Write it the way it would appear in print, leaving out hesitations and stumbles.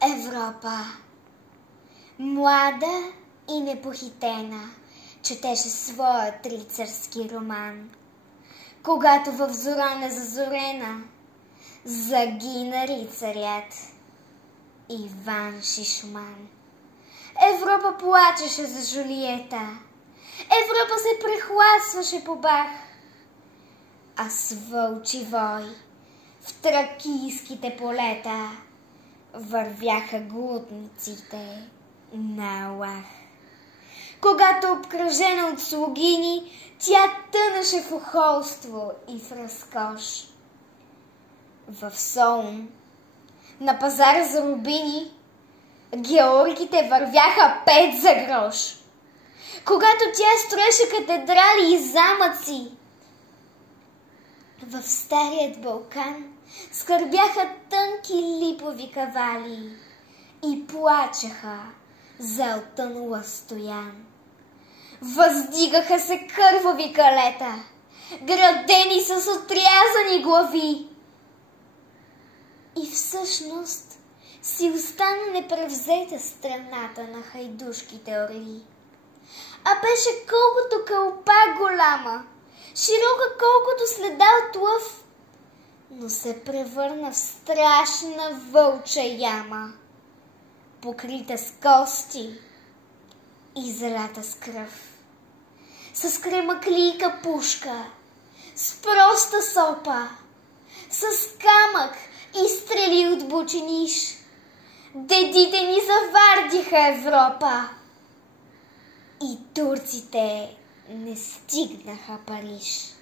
Европа. Млада и непохитена, четеше своят рицарски роман. Когато в зора незазорена загина рицарят Иван Шишман. Европа плачеше за Жулиета, Европа се прехласваше по Бах, а с вълчи вой в тракийските полета вървяха глутниците на Аллах. Когато обкръжена от слугини, тя тънеше в охолство и в разкош. В Солун, на пазара за рубини, георгите вървяха 5 за грош. Когато тя строеше катедрали и замъци, в старият Балкан скърбяха тънки липови кавали и плачеха за утънула Стоян. Въздигаха се кървави калета, градени с отрязани глави. И всъщност си остана непревзета страната на хайдушките орли. А беше колкото кълпа голяма, широка колкото следа от лъв, но се превърна в страшна вълча яма, покрита с кости и залята с кръв, с кремаклийка пушка, с проста сопа, с камък и стрели от бучиниш. Дедите ни завардиха Европа и турците не стигнаха Париж.